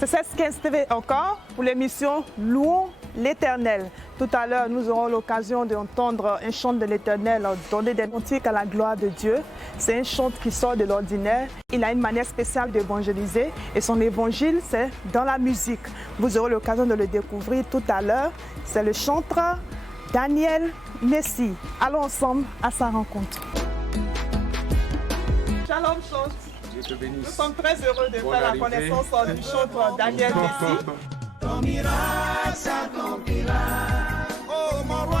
C'est 16-15 TV encore pour l'émission Louons l'Éternel. Tout à l'heure, nous aurons l'occasion d'entendre un chant de l'Éternel donner des cantiques à la gloire de Dieu. C'est un chant qui sort de l'ordinaire. Il a une manière spéciale d'évangéliser et son évangile, c'est dans la musique. Vous aurez l'occasion de le découvrir tout à l'heure. C'est le chanteur Daniel Messi. Allons ensemble à sa rencontre. Shalom, chante. Nous sommes très heureux de faire la connaissance du chanteur Daniel Messi. Ton miracle s'accomplira. Oh mon roi,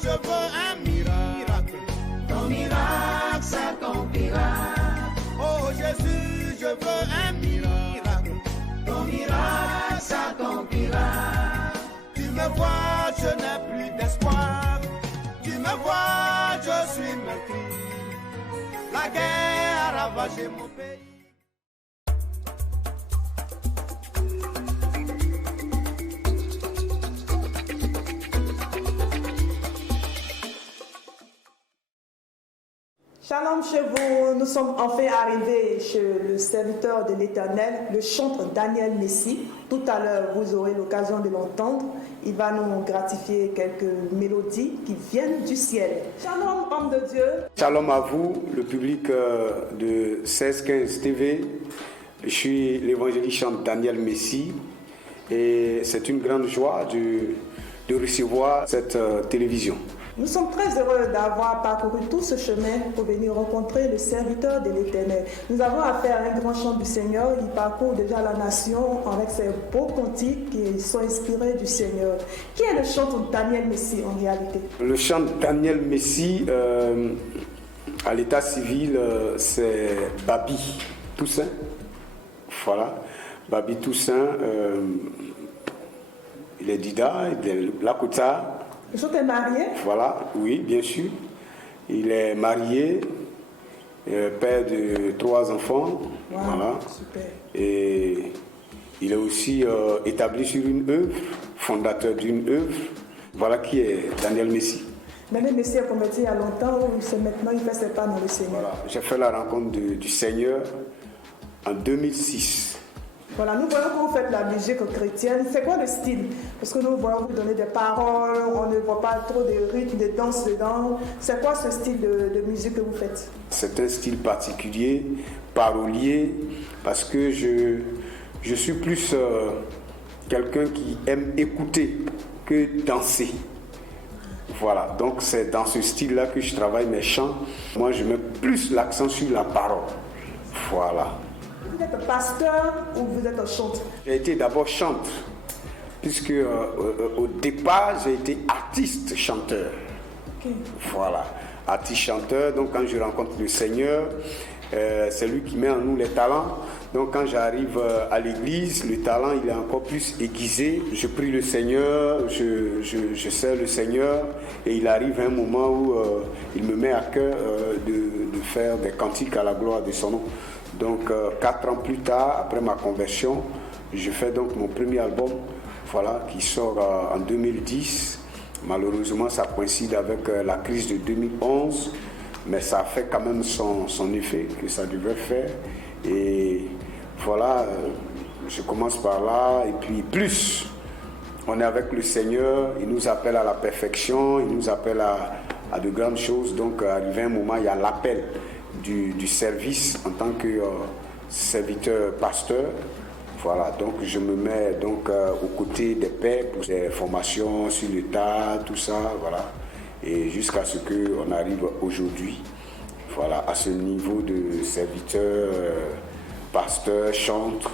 je veux un miracle. Ton miracle s'accomplira. Oh Jésus, je veux un miracle. Ton miracle s'accomplira. Tu me vois, je n'ai plus d'espoir. Tu me vois, je suis meurtri. La guerre a ravagé mon pays. Shalom chez vous, nous sommes enfin arrivés chez le serviteur de l'Éternel, le chanteur Daniel Messi. Tout à l'heure, vous aurez l'occasion de l'entendre. Il va nous gratifier quelques mélodies qui viennent du ciel. Shalom, homme de Dieu. Shalom à vous, le public de 16-15 TV. Je suis l'évangéliste chanteur Daniel Messi et c'est une grande joie de recevoir cette télévision. Nous sommes très heureux d'avoir parcouru tout ce chemin pour venir rencontrer le serviteur de l'Éternel. Nous avons affaire à un grand chant du Seigneur. Il parcourt déjà la nation avec ses beaux cantiques qui sont inspirés du Seigneur. Qui est le chanteur Daniel Messi en réalité? Le chant Daniel Messi, à l'état civil, c'est Babi Toussaint. Voilà, Babi Toussaint, il est Dida, il est Lakota. Le chanteur est marié? Voilà, oui, bien sûr. Il est marié, père de 3 enfants. Wow, voilà. Super. Et il est aussi établi sur une œuvre, fondateur d'une œuvre. Voilà qui est Daniel Messi. Daniel Messi a converti il y a longtemps ou c'est maintenant il fait ses pas dans le Seigneur? Voilà. J'ai fait la rencontre du Seigneur en 2006. Voilà, nous voyons que vous faites la musique chrétienne. C'est quoi le style? Parce que nous voyons vous donner des paroles, on ne voit pas trop de rythme, de danse dedans. C'est quoi ce style de musique que vous faites? C'est un style particulier, parolier, parce que je suis plus quelqu'un qui aime écouter que danser. Voilà, donc c'est dans ce style-là que je travaille mes chants. Moi, je mets plus l'accent sur la parole. Voilà. Vous êtes pasteur ou vous êtes chanteur? J'ai été d'abord chanteur, puisque au départ, j'ai été artiste chanteur. Okay. Voilà, artiste chanteur. Donc quand je rencontre le Seigneur, c'est lui qui met en nous les talents. Donc quand j'arrive à l'église, le talent il est encore plus aiguisé. Je prie le Seigneur, je sers le Seigneur et il arrive un moment où il me met à cœur de faire des cantiques à la gloire de son nom. Donc 4 ans plus tard, après ma conversion, je fais donc mon premier album, voilà, qui sort en 2010. Malheureusement, ça coïncide avec la crise de 2011, mais ça a fait quand même son effet que ça devait faire. Et voilà, je commence par là, et puis plus on est avec le Seigneur, il nous appelle à la perfection, il nous appelle à de grandes choses. Donc arrivé un moment, il y a l'appel du service en tant que serviteur pasteur. Voilà, donc je me mets donc aux côtés des pères pour des formations sur le tas, tout ça, voilà. Et jusqu'à ce qu'on arrive aujourd'hui, voilà, à ce niveau de serviteur, pasteur, chantre.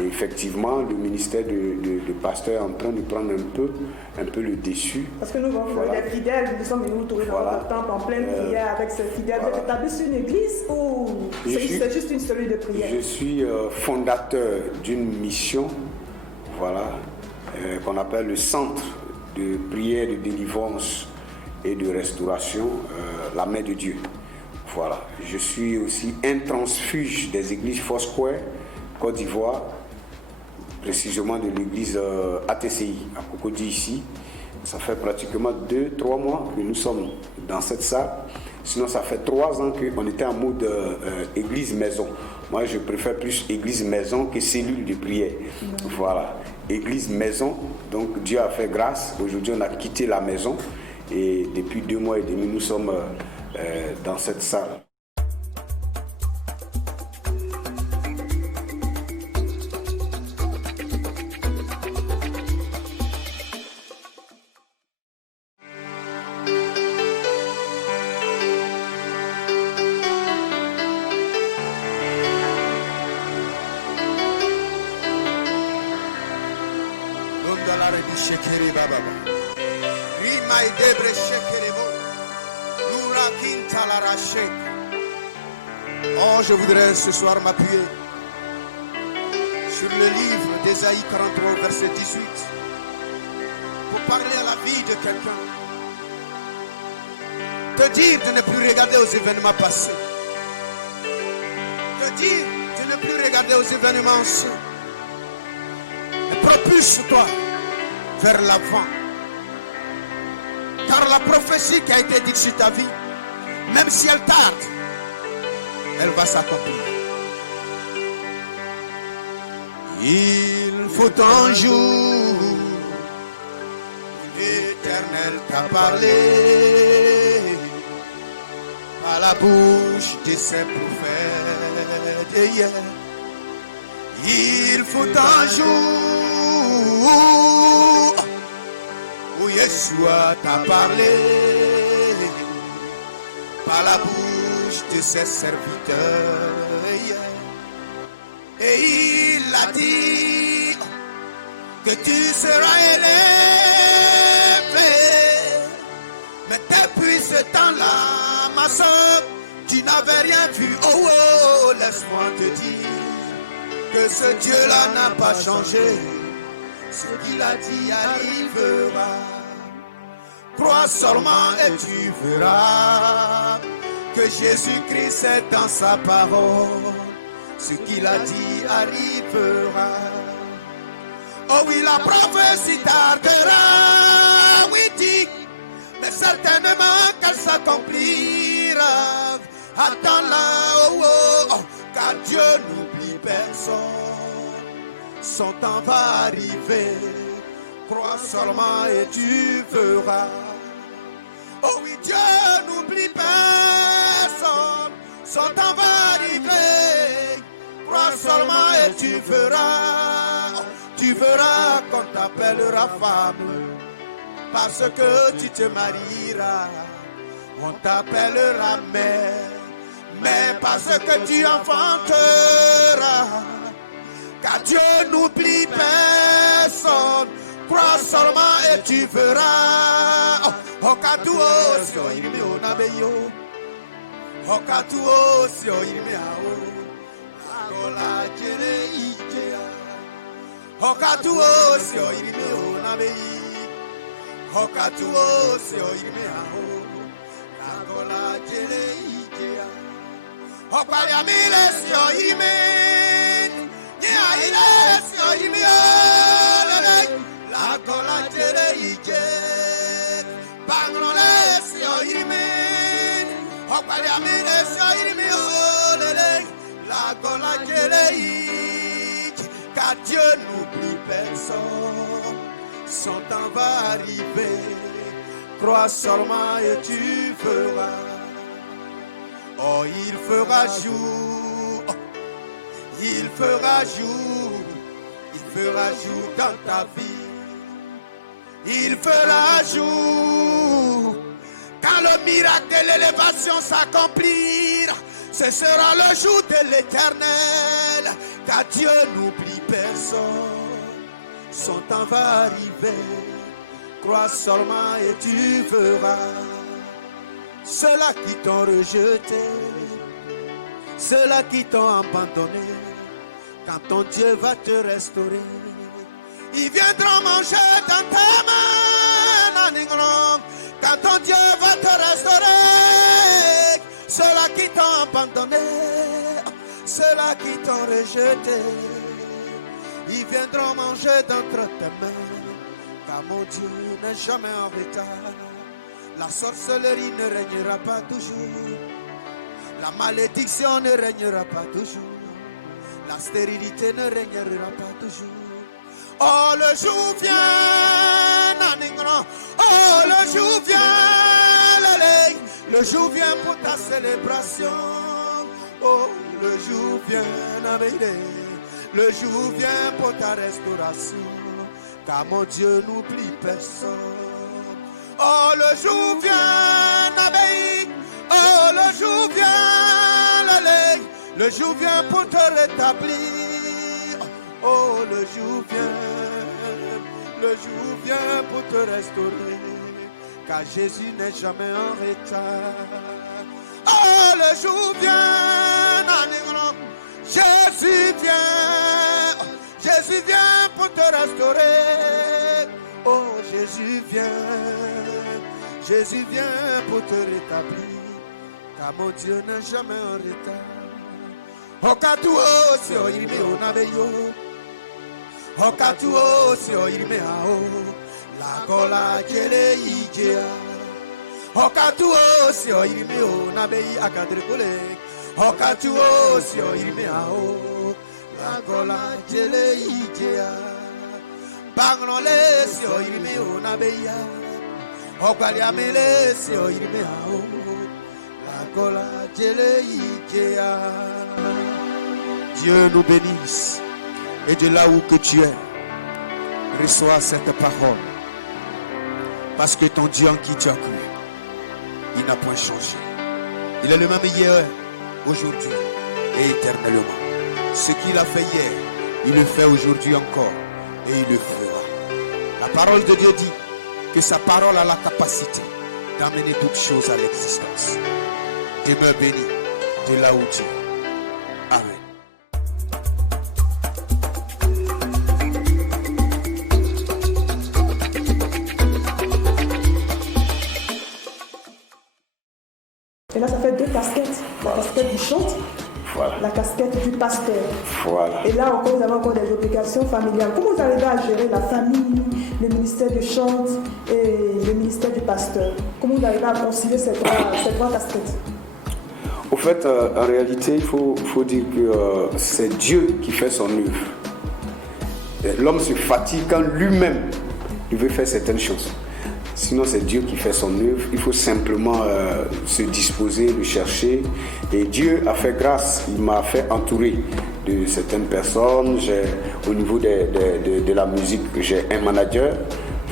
Et effectivement, le ministère de pasteur est en train de prendre un peu le dessus. Parce que nous, voilà. Les fidèles, nous sommes venus nous trouver dans le temple en pleine prière avec ces fidèles. Voilà. Vous êtes établi sur une église ou c'est juste une cellule de prière? Je suis fondateur d'une mission, voilà, qu'on appelle le Centre de prière, de délivrance et de restauration, la main de Dieu. Voilà. Je suis aussi un transfuge des églises Foursquare, Côte d'Ivoire, précisément de l'église ATCI, à Cocody ici. Ça fait pratiquement 2-3 mois que nous sommes dans cette salle. Sinon, ça fait 3 ans qu'on était en mode église maison. Moi, je préfère plus église maison que cellule de prière. Voilà, église maison. Donc, Dieu a fait grâce. Aujourd'hui, on a quitté la maison. Et depuis 2 mois et demi, nous sommes dans cette salle. Oh, je voudrais ce soir m'appuyer sur le livre d'Ésaïe 43, verset 18, pour parler à la vie de quelqu'un. Te dire de ne plus regarder aux événements passés. Te dire de ne plus regarder aux événements anciens. Et propulse-toi vers l'avant. Car la prophétie qui a été dite sur ta vie, même si elle tarde, elle va s'accomplir. Il faut un jour, l'Éternel t'a parlé par la bouche de ses prophètes d'hier. Il faut un jour où Yeshua t'a parlé par la bouche de ses serviteurs. Et il a dit que tu seras élevé. Mais depuis ce temps-là, ma soeur, tu n'avais rien vu. Oh, oh, laisse-moi te dire que ce Dieu-là n'a pas changé. Ce qu'il a dit arrivera. Crois seulement et tu verras que Jésus-Christ est dans sa parole. Ce qu'il a dit arrivera. Oh oui, la prophétie tardera, oui dit, mais certainement qu'elle s'accomplira. Attends-la, oh, oh, oh, car Dieu n'oublie personne. Son temps va arriver. Crois seulement et tu verras. Oh oui, Dieu n'oublie personne. Son temps va arriver. Crois seulement et tu verras. Tu verras qu'on t'appellera femme. Parce que tu te marieras. On t'appellera mère. Mais parce que tu enfanteras. Car Dieu n'oublie personne. Crois seulement et tu verras. Oh, katuo sio ilimi onabeyo. Oh, katuo sio ilimi ao. Agola jere ijea. Oh, katuo sio ilimi onabeyi. Oh, katuo sio ilimi ao. Agola jere ijea. Oh, kwaliamile sio ilimi. Yeah, ile sio ilimi o. La cola tere ije, banglone si oirime, opale amine si oirime olele. La cola tere ije, car Dieu n'oublie personne. Son temps va arriver, crois seulement et tu feras. Oh, il fera jour, oh, il fera jour, il fera jour dans ta vie. Il fera jour quand le miracle de l'élévation s'accomplira. Ce sera le jour de l'Éternel, car Dieu n'oublie personne. Son temps va arriver. Crois seulement et tu verras. Ceux-là qui t'ont rejeté, ceux-là qui t'ont abandonné, quand ton Dieu va te restaurer, ils viendront manger dans tes mains. Quand ton Dieu va te restaurer, ceux-là qui t'ont abandonné, ceux-là qui t'ont rejeté, ils viendront manger d'entre tes mains. Car mon Dieu n'est jamais en retard. La sorcellerie ne régnera pas toujours. La malédiction ne régnera pas toujours. la stérilité ne régnera pas toujours. Oh, le jour vient, naningro. Oh, le jour vient, le jour vient pour ta célébration. Oh, le jour vient, naningro. Le jour vient pour ta restauration. Car mon Dieu n'oublie personne. Oh, le jour vient, naningro. Oh, le jour vient, le jour vient pour te rétablir. Oh, le jour vient pour te restaurer, car Jésus n'est jamais en retard. Oh, le jour vient, Jésus vient pour te restaurer. Oh, Jésus vient pour te rétablir, car mon Dieu n'est jamais en retard. Okatuo si oirime onabeyo, okatuo si oirime ao, la gola jele ijea. Okatuo si oirime onabeyi akadrekole, okatuo si oirime ao, la gola jele ijea. Banglole si oirime onabeya, okwaliamele si oirime ao, la gola jele ijea. Dieu nous bénisse. Et de là où que tu es, reçois cette parole. Parce que ton Dieu en qui tu as cru, il n'a point changé. Il est le même hier, aujourd'hui et éternellement. Ce qu'il a fait hier, il le fait aujourd'hui encore et il le fera. La parole de Dieu dit que sa parole a la capacité d'amener toutes choses à l'existence. Demeure béni de là où tu es. Amen. Et là, ça fait deux casquettes. La casquette du chante, Voilà. la casquette du pasteur. Voilà. Et là encore, vous avez encore des obligations familiales. Comment vous arrivez à gérer la famille, le ministère du chant et le ministère du pasteur? Comment vous arrivez à concilier ces trois casquettes? Au fait, en réalité, il faut dire que c'est Dieu qui fait son œuvre. L'homme se fatigue quand lui-même il veut faire certaines choses. Sinon, c'est Dieu qui fait son œuvre. Il faut simplement se disposer, le chercher. Et Dieu a fait grâce. Il m'a fait entourer de certaines personnes. Au niveau de la musique, j'ai un manager.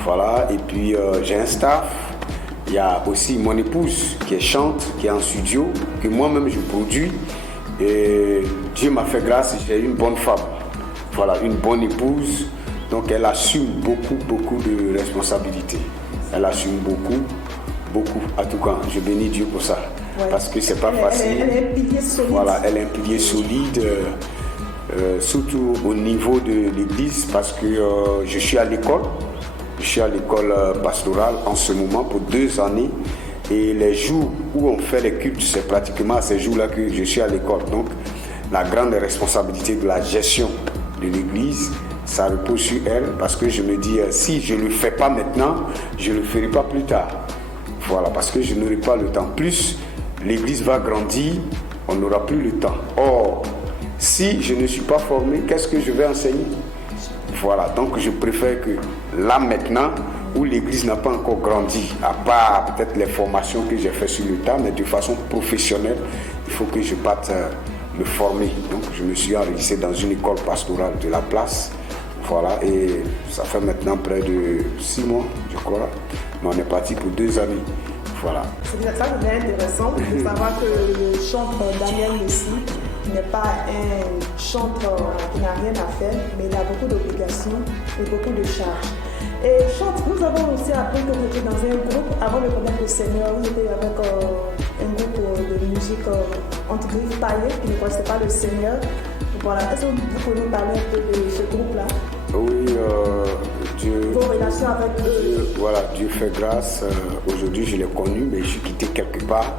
Voilà. Et puis, j'ai un staff. Il y a aussi mon épouse qui chante, qui est en studio, que moi-même je produis. Et Dieu m'a fait grâce. J'ai une bonne femme. Voilà, une bonne épouse. Donc, elle assume beaucoup de responsabilités. Elle assume beaucoup. En tout cas, je bénis Dieu pour ça. Ouais. Parce que c'est pas facile. Elle est un pilier solide. Voilà, elle est un pilier solide, surtout au niveau de l'église, parce que je suis à l'école. Je suis à l'école pastorale en ce moment pour 2 années. Et les jours où on fait les cultes, c'est pratiquement à ces jours-là que je suis à l'école. Donc, la grande responsabilité de la gestion de l'église, ça repose sur elle, parce que je me dis, si je ne le fais pas maintenant, je ne le ferai pas plus tard. Voilà, parce que je n'aurai pas le temps. Plus l'église va grandir, on n'aura plus le temps. Or, si je ne suis pas formé, qu'est-ce que je vais enseigner? Voilà, donc je préfère que là maintenant, où l'église n'a pas encore grandi, à part peut-être les formations que j'ai faites sur le tas, mais de façon professionnelle, il faut que je parte me former. Donc je me suis enregistré dans une école pastorale de la place. Voilà, et ça fait maintenant près de 6 mois, je crois. Mais on est parti pour 2 années. Voilà. C'est ça qui est intéressant de savoir que le chantre Daniel Messi n'est pas un chantre qui n'a rien à faire, mais il a beaucoup d'obligations et beaucoup de charges. Et chante, nous avons aussi appris que vous étiez dans un groupe, avant de connaître le Seigneur, vous étiez avec un groupe de musique entre griffes paillées qui ne connaissait pas le Seigneur. Voilà. Est-ce que vous pouvez nous parler un peu de ce groupe-là? Oui, Dieu. Vos relations avec eux. Voilà, Dieu fait grâce. Aujourd'hui, je l'ai connu, mais je suis quitté quelque part.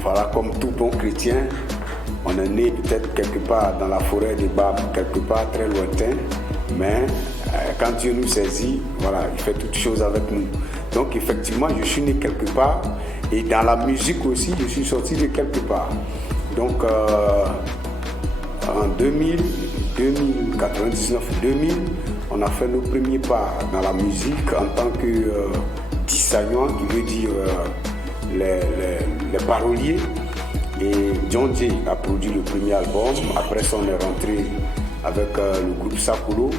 Voilà, comme tout bon chrétien, on est né peut-être quelque part dans la forêt des Babs, quelque part très lointain. Mais quand Dieu nous saisit, voilà, il fait toutes choses avec nous. Donc, effectivement, je suis né quelque part. Et dans la musique aussi, je suis sorti de quelque part. Donc, en 2000, 99-2000, on a fait nos premiers pas dans la musique en tant que Tissagnois, qui veut dire les paroliers. Et John Jay a produit le premier album. Après ça, on est rentré avec le groupe Sakolo,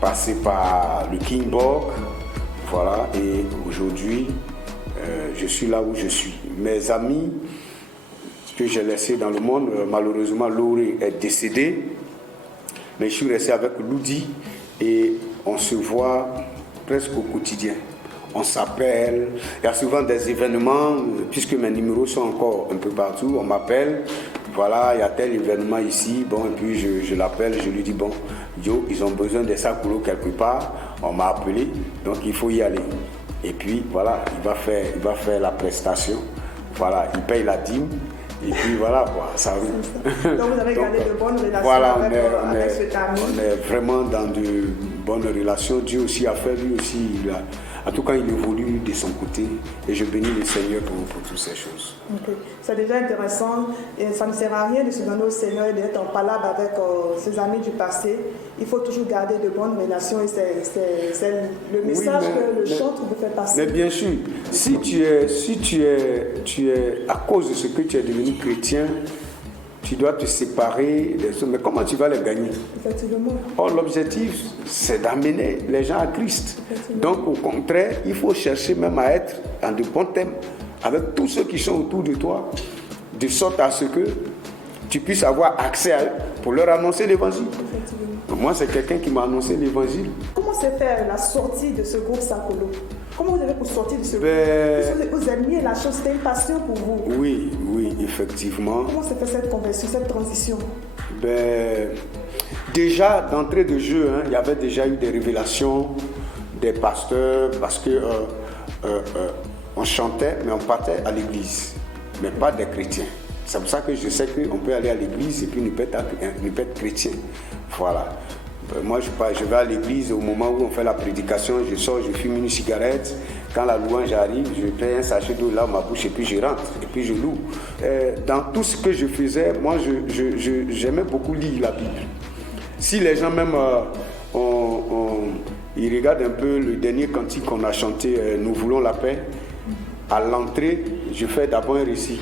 passé par le King Borg. Voilà, et aujourd'hui, je suis là où je suis. Mes amis que j'ai laissés dans le monde, malheureusement, Lauré est décédé, mais je suis resté avec Loudi et on se voit presque au quotidien. On s'appelle, il y a souvent des événements, puisque mes numéros sont encore un peu partout, on m'appelle, voilà, il y a tel événement ici, bon, et puis je l'appelle, je lui dis, bon, yo, ils ont besoin de Sakolo quelque part, on m'a appelé, donc il faut y aller. Et puis, voilà, il va faire la prestation, voilà, il paye la dîme, et puis voilà, quoi, ça roule. Donc vous avez gardé de bonnes relations voilà, avec cet ami. On est vraiment dans de bonnes relations, Dieu aussi a fait, lui aussi, en tout cas, il évolue de son côté et je bénis le Seigneur pour toutes ces choses. Okay. C'est déjà intéressant et ça ne sert à rien de se donner au Seigneur et d'être en palabre avec ses amis du passé. Il faut toujours garder de bonnes relations et c'est le message que le chant vous fait passer. Mais bien sûr, si tu es à cause de ce que tu es devenu chrétien, tu dois te séparer des autres. Mais comment tu vas les gagner? Effectivement. Or, l'objectif, c'est d'amener les gens à Christ. Donc, au contraire, il faut chercher même à être dans de bons thèmes avec tous ceux qui sont autour de toi, de sorte à ce que tu puisses avoir accès à eux pour leur annoncer l'évangile. Moi, c'est quelqu'un qui m'a annoncé l'évangile. Comment s'est fait la sortie de ce groupe Sakolo? Comment vous avez pour sortir de ce groupe? Vous aimiez la chose, c'était une passion pour vous? Oui, effectivement. Comment s'est fait cette conversion, cette transition? Déjà, d'entrée de jeu, il y avait déjà eu des révélations des pasteurs parce que on chantait, mais on partait à l'église, mais pas des chrétiens. C'est pour ça que je sais qu'on peut aller à l'église et puis ne pas être chrétien. Voilà. Moi, je vais à l'église au moment où on fait la prédication, je sors, je fume une cigarette. Quand la louange arrive, je paye un sachet d'eau là dans ma bouche et puis je rentre et puis je loue. Dans tout ce que je faisais, moi, j'aimais beaucoup lire la Bible. Si les gens même ils regardent un peu le dernier cantique qu'on a chanté, Nous voulons la paix, à l'entrée, je fais d'abord un récit.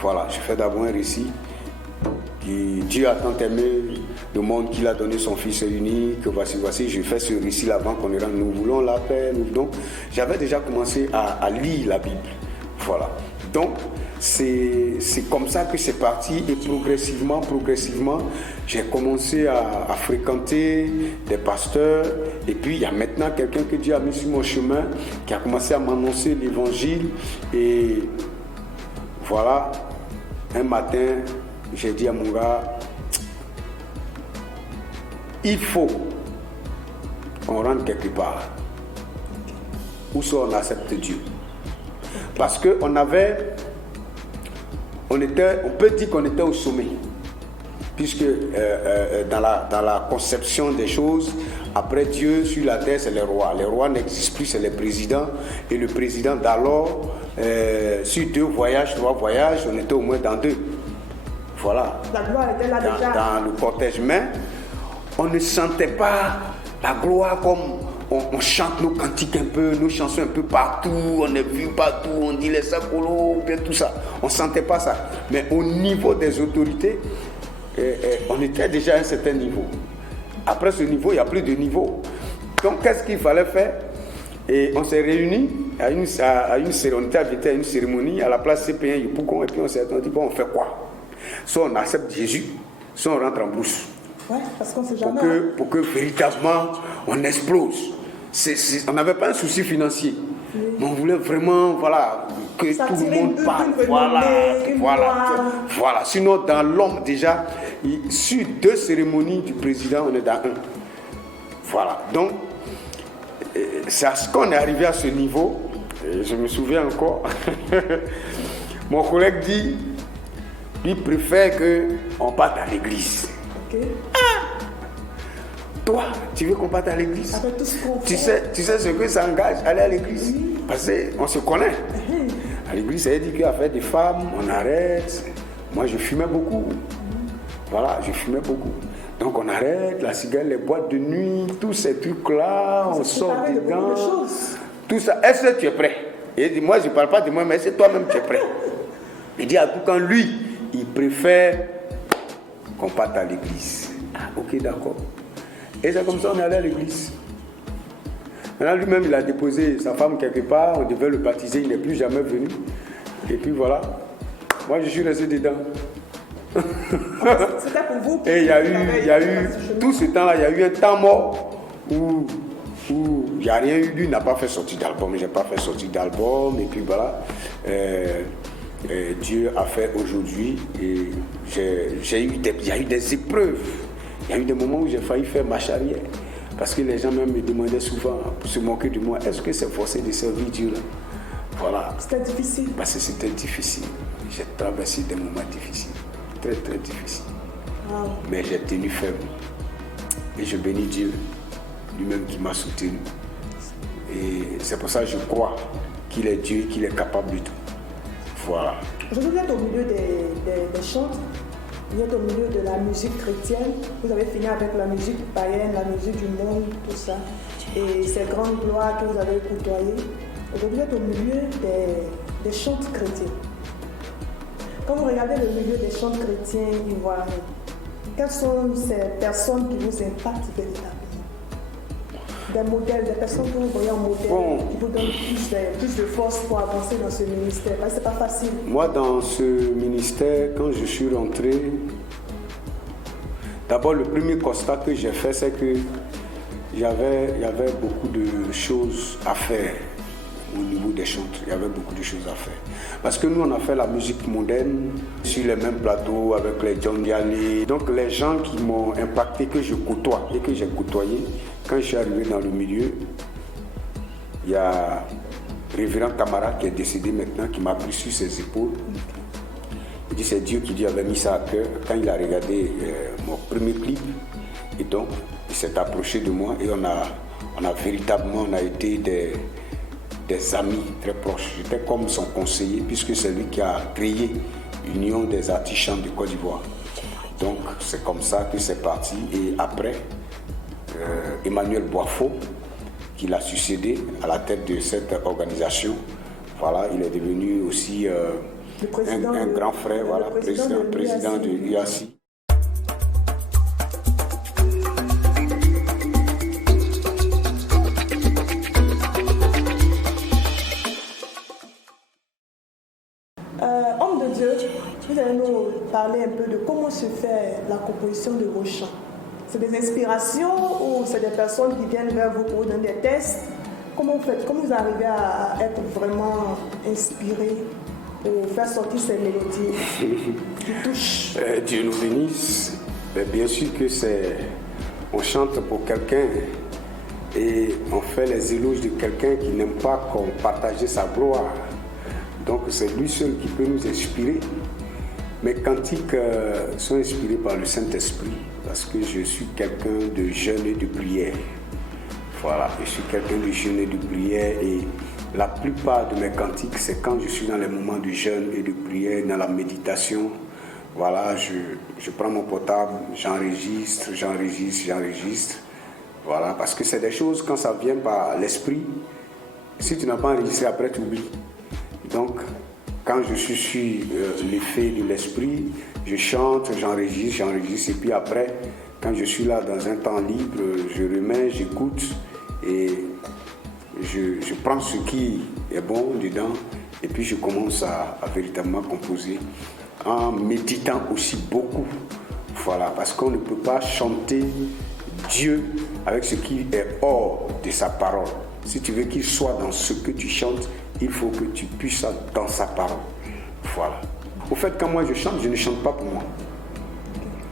Voilà, je fais d'abord un récit. Dieu a tant aimé le monde qu'il a donné son Fils unique, voici, je fais ce récit avant qu'on ait nous voulons la paix. Donc, j'avais déjà commencé à lire la Bible. Voilà. Donc, c'est comme ça que c'est parti et progressivement, j'ai commencé à fréquenter des pasteurs et puis il y a maintenant quelqu'un que Dieu a mis sur mon chemin qui a commencé à m'annoncer l'évangile et voilà, un matin, j'ai dit à mon gars, il faut qu'on rentre quelque part où ça on accepte Dieu. Parce qu'on peut dire qu'on était au sommet. Puisque dans la conception des choses, après Dieu, sur la terre, c'est les rois. Les rois n'existent plus, c'est les présidents. Et le président d'alors, sur 2 voyages, 3 voyages, on était au moins dans 2. Voilà. La gloire était là déjà. Dans le cortège, mais on ne sentait pas la gloire comme on chante nos cantiques un peu, nos chansons un peu partout, on est vu partout, on dit les Sakolo, bien tout ça. On ne sentait pas ça. Mais au niveau des autorités, on était déjà à un certain niveau. Après ce niveau, il n'y a plus de niveau. Donc, qu'est-ce qu'il fallait faire? Et on s'est réunis à une cérémonie à la place CP1 Yopougon, et puis on s'est dit, bon, on fait quoi? Soit on accepte Jésus, soit on rentre en brousse. Ouais, parce qu'on sait jamais. Pour que véritablement on explose. On n'avait pas un souci financier. Oui. Mais on voulait vraiment, que ça tout le monde parle. Voilà. Sinon, dans l'homme, déjà, sur 2 cérémonies du président, on est dans 1. Voilà. Donc, c'est à ce qu'on est arrivé à ce niveau. Et je me souviens encore. Mon collègue dit, il préfère qu'on parte à l'église. Okay. Toi, tu veux qu'on parte à l'église? Avec tout ce qu'on tu sais ce que ça engage, aller à l'église? Oui. Parce qu'on se connaît. À l'église, ça veut dire qu'à faire des femmes, on arrête. Moi, je fumais beaucoup. Voilà, je fumais beaucoup. Donc on arrête la cigarette, les boîtes de nuit, tous ces trucs-là, on sort dedans. Tout ça, est-ce que tu es prêt? Il dit, moi je ne parle pas de moi, mais est-ce que toi-même tu es prêt? Il dit à tout quand lui, il préfère qu'on parte à l'église. Ah, ok, d'accord. Et c'est comme ça on est allé à l'église. Maintenant lui-même il a déposé sa femme quelque part, on devait le baptiser, il n'est plus jamais venu. Et puis voilà, moi je suis resté dedans. C'était pour vous. Et il y a eu tout ce temps-là, il y a eu un temps mort où il n'y a rien eu. Lui n'a pas fait sortir d'album, j'ai pas fait sortir d'album. Et puis voilà, Dieu a fait aujourd'hui. Et il y a eu des épreuves. Il y a eu des moments où j'ai failli faire marche arrière. Parce que les gens même me demandaient souvent, pour se moquer de moi, est-ce que c'est forcé de servir Dieu là? Voilà. C'était difficile. Parce que c'était difficile. J'ai traversé des moments difficiles. Très très difficile. Wow. Mais j'ai tenu ferme. Et je bénis Dieu, lui-même qui m'a soutenu. Et c'est pour ça que je crois qu'il est Dieu, qu'il est capable de tout. Voilà. Aujourd'hui, vous êtes au milieu des chants, vous êtes au milieu de la musique chrétienne. Vous avez fini avec la musique païenne, la musique du monde, tout ça. Et ces grandes gloires que vous avez côtoyées. Aujourd'hui, vous êtes au milieu des chants chrétiens. Quand vous regardez le milieu des chants chrétiens ivoiriens, quelles sont ces personnes qui vous impactent véritablement? Des modèles, des personnes que vous voyez en modèle, qui vous donnent plus de force pour avancer dans ce ministère. Parce que c'est pas facile. Moi, dans ce ministère, quand je suis rentré, d'abord le premier constat que j'ai fait, c'est que il y avait beaucoup de choses à faire. Au niveau des chants, il y avait beaucoup de choses à faire. Parce que nous, on a fait la musique moderne sur les mêmes plateaux avec les John Dialé. Donc les gens qui m'ont impacté, que je côtoie et que j'ai côtoyé, quand je suis arrivé dans le milieu, il y a Révérend Camara qui est décédé maintenant, qui m'a pris sur ses épaules. Il dit c'est Dieu qui lui avait mis ça à cœur. Quand il a regardé mon premier clip, et donc il s'est approché de moi et on a véritablement été des amis très proches. J'étais comme son conseiller puisque c'est lui qui a créé l'Union des artisans de Côte d'Ivoire. Donc c'est comme ça que c'est parti. Et après, Emmanuel Boifo, qui l'a succédé à la tête de cette organisation, voilà, il est devenu aussi un grand frère, voilà, président de l'UACI. Homme de Dieu, vous allez nous parler un peu de comment se fait la composition de vos chants. C'est des inspirations ou c'est des personnes qui viennent vers vous pour vous donner des tests? Comment vous faites? Comment vous arrivez à être vraiment inspiré pour faire sortir ces mélodies qui touchent? Dieu nous bénisse. Mais bien sûr que on chante pour quelqu'un et on fait les éloges de quelqu'un qui n'aime pas qu'on partage sa gloire. Donc c'est lui seul qui peut nous inspirer. Mes cantiques sont inspirés par le Saint-Esprit parce que je suis quelqu'un de jeûne et de prière. Voilà, je suis quelqu'un de jeûne et de prière et la plupart de mes cantiques, c'est quand je suis dans les moments de jeûne et de prière, dans la méditation. Voilà, je prends mon portable, j'enregistre. Voilà, parce que c'est des choses, quand ça vient par l'esprit, si tu n'as pas enregistré, après tu oublies. Donc, quand je suis sur l'effet de l'esprit, je chante, j'enregistre, et puis après, quand je suis là dans un temps libre, je remets, j'écoute et je prends ce qui est bon dedans et puis je commence à véritablement composer en méditant aussi beaucoup. Voilà, parce qu'on ne peut pas chanter Dieu avec ce qui est hors de sa parole. Si tu veux qu'il soit dans ce que tu chantes, il faut que tu puisses dans sa parole. Voilà. Au fait, quand moi je chante, je ne chante pas pour moi.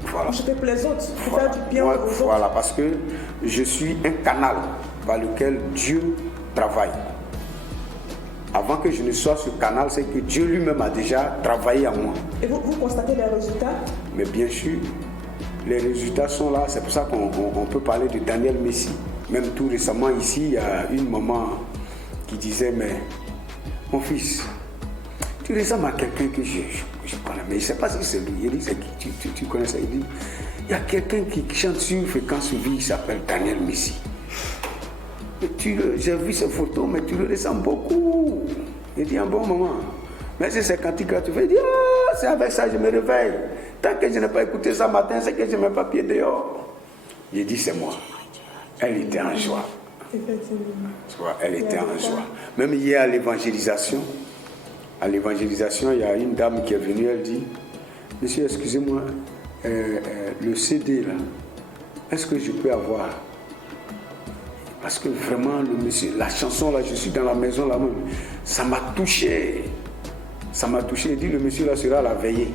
Voilà. Je fais pour les autres, pour faire du bien aux autres. Voilà, parce que je suis un canal par lequel Dieu travaille. Avant que je ne sois ce canal, c'est que Dieu lui-même a déjà travaillé en moi. Et vous constatez les résultats? Mais bien sûr, les résultats sont là. C'est pour ça qu'on peut parler de Daniel Messi. Même tout récemment ici, il y a une maman qui disait, mais mon fils, tu ressembles à quelqu'un que je connais, mais je ne sais pas si c'est lui. Il dit, c'est qui tu connais ça? Il dit, il y a quelqu'un qui chante sur Fréquence Vie, il s'appelle Daniel Messi. J'ai vu ses photos, mais tu le ressembles beaucoup. Il dit, un bon moment. Mais c'est quand tu fais, il dit, ah, c'est avec ça que je me réveille. Tant que je n'ai pas écouté ça matin, c'est que je ne mets pas pied dehors. Il dit, c'est moi. Elle était en joie. Effectivement. Tu vois, elle était en joie. Même hier à l'évangélisation, il y a une dame qui est venue, elle dit, monsieur, excusez-moi, le CD là, est-ce que je peux avoir? Parce que vraiment, le monsieur, la chanson là, je suis dans la maison là-même, ça m'a touché. Ça m'a touché. Il dit, le monsieur là sera à la veillée.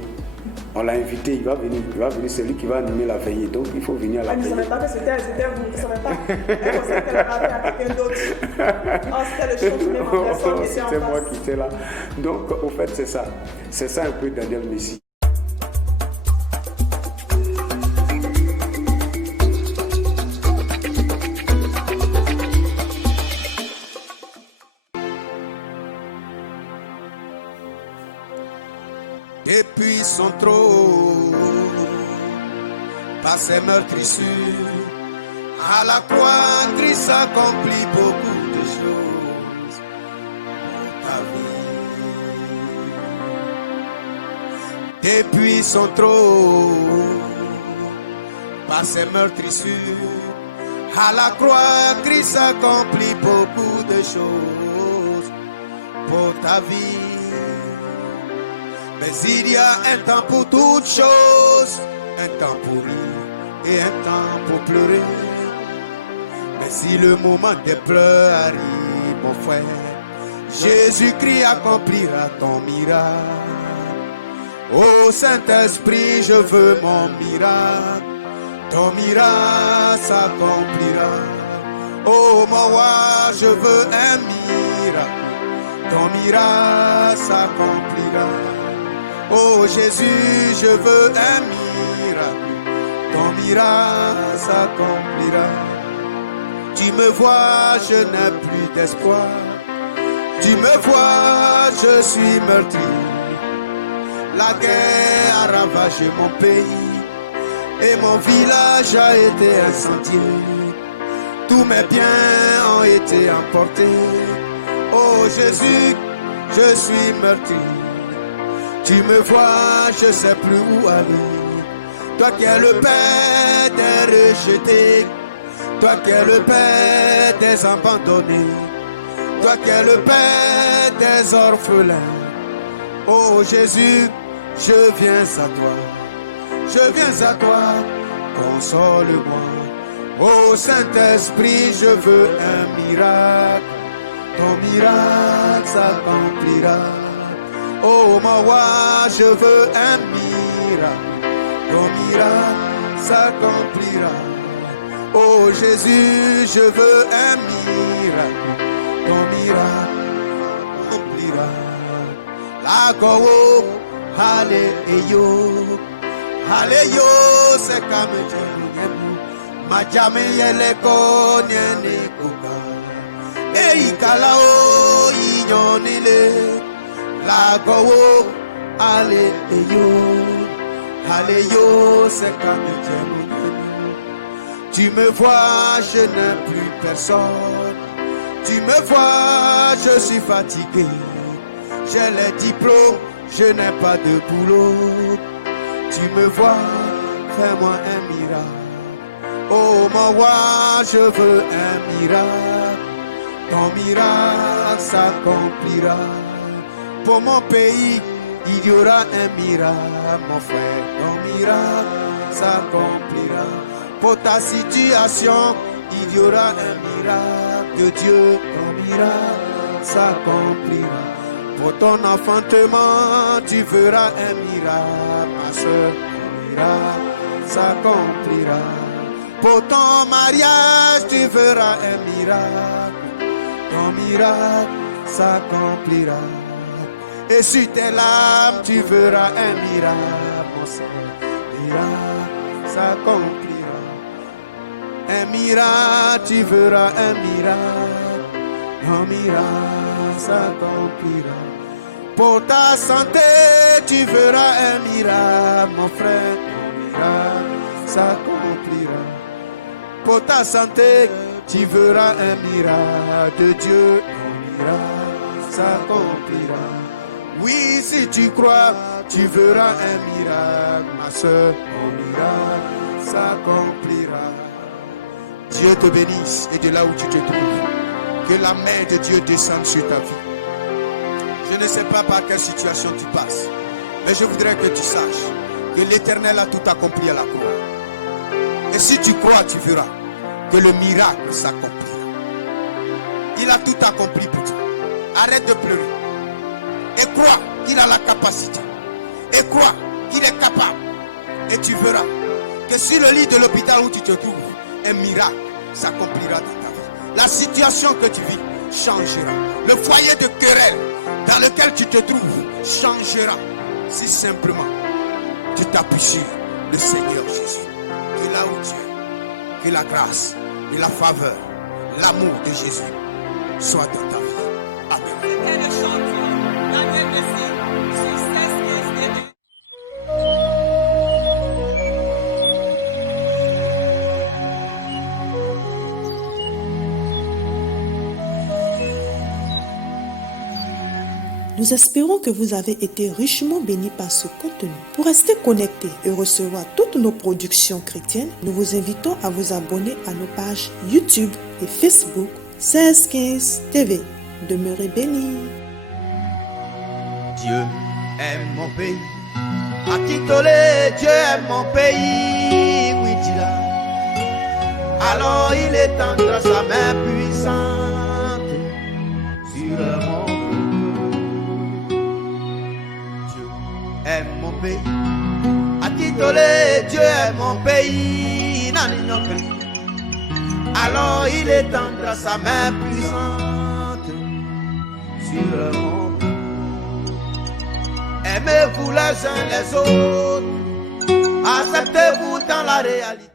On l'a invité, il va venir, c'est lui qui va animer la veillée. Donc il faut venir à la veillée. Elle ne savait pas que c'était vous, elle ne savait pas. Elle pensait qu'elle parlait à quelqu'un d'autre. Oh, c'était le chant même en personne qui était en face. C'était moi qui étais là. Donc au fait, c'est ça. C'est ça un peu Daniel Messi. Depuis son trône, par ses meurtrissures, à la croix, Christ accomplit beaucoup de choses pour ta vie. Depuis son trône, par ses meurtrissures, à la croix, Christ accomplit beaucoup de choses pour ta vie. Mais il y a un temps pour toutes choses, un temps pour rire et un temps pour pleurer. Mais si le moment des pleurs arrive, mon frère, Jésus-Christ accomplira ton miracle. Ô Saint-Esprit, je veux mon miracle, ton miracle s'accomplira. Ô mon roi, je veux un miracle, ton miracle s'accomplira. Oh Jésus, je veux un miracle, ton miracle s'accomplira. Tu me vois, je n'ai plus d'espoir. Tu me vois, je suis meurtri. La guerre a ravagé mon pays et mon village a été incendié. Tous mes biens ont été emportés. Oh Jésus, je suis meurtri. Tu me vois, je ne sais plus où aller. Toi qui es le Père des rejetés, toi qui es le Père des abandonnés, toi qui es le Père des orphelins. Oh Jésus, je viens à toi, je viens à toi, console-moi. Oh Saint-Esprit, je veux un miracle, ton miracle s'accomplira. Oh mon roi, je veux un miracle, ton miracle s'accomplira. Oh Jésus, je veux un miracle, ton miracle s'accomplira. La go, alléluia, alléluia, c'est comme Dieu. Majame yele ko nyene kuka, erikala o inyonile. La go, alléluia, alléluia, c'est comme Dieu. Tu me vois, je n'ai plus personne. Tu me vois, je suis fatigué. J'ai les diplômes, je n'ai pas de boulot. Tu me vois, fais-moi un miracle. Oh mon roi, je veux un miracle. Ton miracle s'accomplira. Pour mon pays, il y aura un miracle, mon frère. Ton miracle s'accomplira. Pour ta situation, il y aura un miracle de Dieu. Ton miracle s'accomplira. Pour ton enfantement, tu feras un miracle, ma soeur. Ton miracle s'accomplira. Pour ton mariage, tu feras un miracle. Ton miracle s'accomplira. Et sur tes larmes, tu verras un miracle, mon Seigneur. Miracle s'accomplira. Un miracle, tu verras un miracle. Un miracle s'accomplira. Pour ta santé, tu verras un miracle, mon frère. Un miracle s'accomplira. Pour ta santé, tu verras un miracle de Dieu. Un miracle s'accomplira. Oui, si tu crois, tu verras un miracle, ma soeur. Un miracle s'accomplira. Dieu te bénisse et de là où tu te trouves, que la main de Dieu descende sur ta vie. Je ne sais pas par quelle situation tu passes, mais je voudrais que tu saches que l'Éternel a tout accompli à la croix. Et si tu crois, tu verras que le miracle s'accomplira. Il a tout accompli pour toi. Arrête de pleurer. Et crois qu'il a la capacité. Et crois qu'il est capable. Et tu verras que sur le lit de l'hôpital où tu te trouves, un miracle s'accomplira dans ta vie. La situation que tu vis changera. Le foyer de querelle dans lequel tu te trouves changera. Si simplement tu t'appuies sur le Seigneur Jésus. Que là où tu es, que la grâce et la faveur, l'amour de Jésus soit dans ta vie. Amen. Nous espérons que vous avez été richement bénis par ce contenu. Pour rester connecté et recevoir toutes nos productions chrétiennes, nous vous invitons à vous abonner à nos pages YouTube et Facebook 1615 TV. Demeurez bénis. Dieu aime mon pays. À Kitolé, Dieu aime mon pays. Oui, tu l'as. Alors il étendra sa main puissante sur mon pays. Aime mon pays. À Kitolé, Dieu aime mon pays. Alors il étendra sa main puissante sur mon pays. Aimez-vous les uns les autres. Acceptez-vous dans la réalité.